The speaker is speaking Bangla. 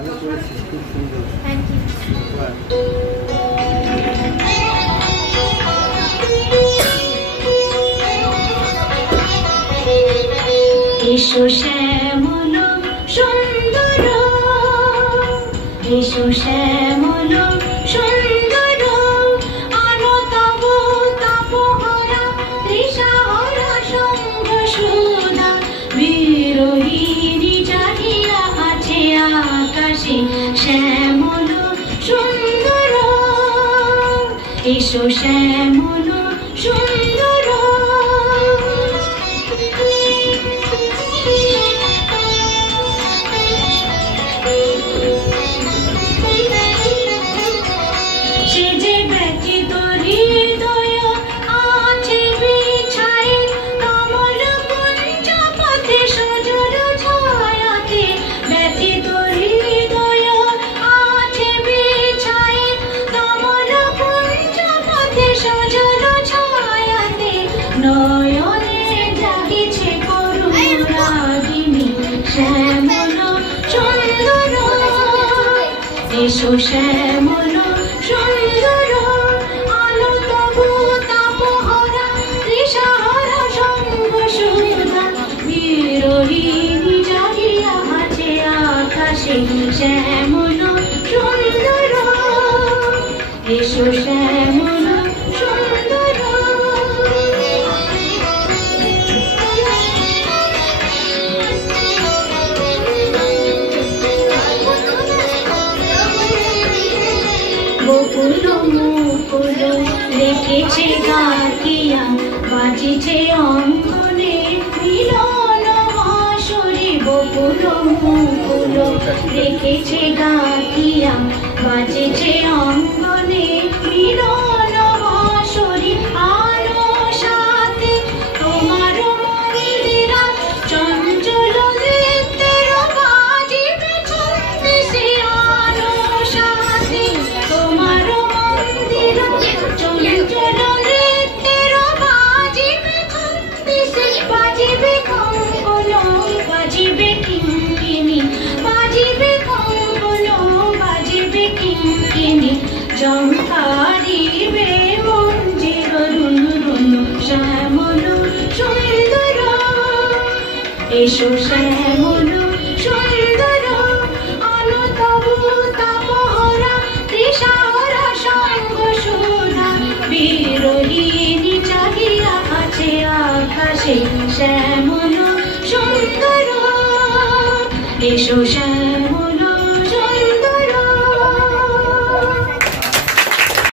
ভালো করেছিস, খুব সুন্দর। Thank you. এসো শ্যামল সুন্দর, এসো শ্যামল সুন্দর, আলো তব তপহরা তৃষাহরা সঙ্গ সুধা, বিরোহিণী জাগিয়া আছে আকাশে শ্যামল সুন্দর, এসো শ্যামল সুন্দর। সে যে ব্যথিত হৃদয় আছে বিছায়ে, কমল কুঞ্জ পথে সজল ছায়াতে, ব্যথিত হৃদয় আছে বিছায়ে, কমল কুঞ্জ পথে সজল ছায়াতে, নয়নে জাগিছে করুণারাগিনী শ্যামল সুন্দর, এসো শ্যামল সুন্দর, আলো তবু তপহরা তৃষাহরা সঙ্গ সুধা, বিরোহিণী জাগিয়া আছে আকাশে শ্যামল সুন্দর, এসো শ্যামল সুন্দর। বকুল মুকুল রেখেছে গাকিয়া, বাজিছে অঙ্গনে মিলন বাঁশরি, বকুল মুকুল রেখেছে গাকিয়া, বাজিছে অঙ্গনে মিলন বাঁশরি, আলো সাথে তোমার মন্দিরা চঞ্চল নৃত্যের বাজিবে ছন্দে, সে আলো সাথে তোমার মন্দিরা চঞ্চল নৃত্যের বাজিবে ছন্দে, সে বাজিবে কঙ্কণ বাজিবে কিঙ্কিণী, বাজিবে কঙ্কণ বাজিবে কিঙ্কিণী, ঝঙ্কারিবে মঞ্জির রুনু রুনু শ্যামল সুন্দর, এসো শ্যামল সুন্দর, আলো তবু তপহরা তৃষাহরা সঙ্গ সুধা, বিরোহিণী জাগিয়া আছে আকাশে শ্যামল সুন্দর, এসো শ্যামল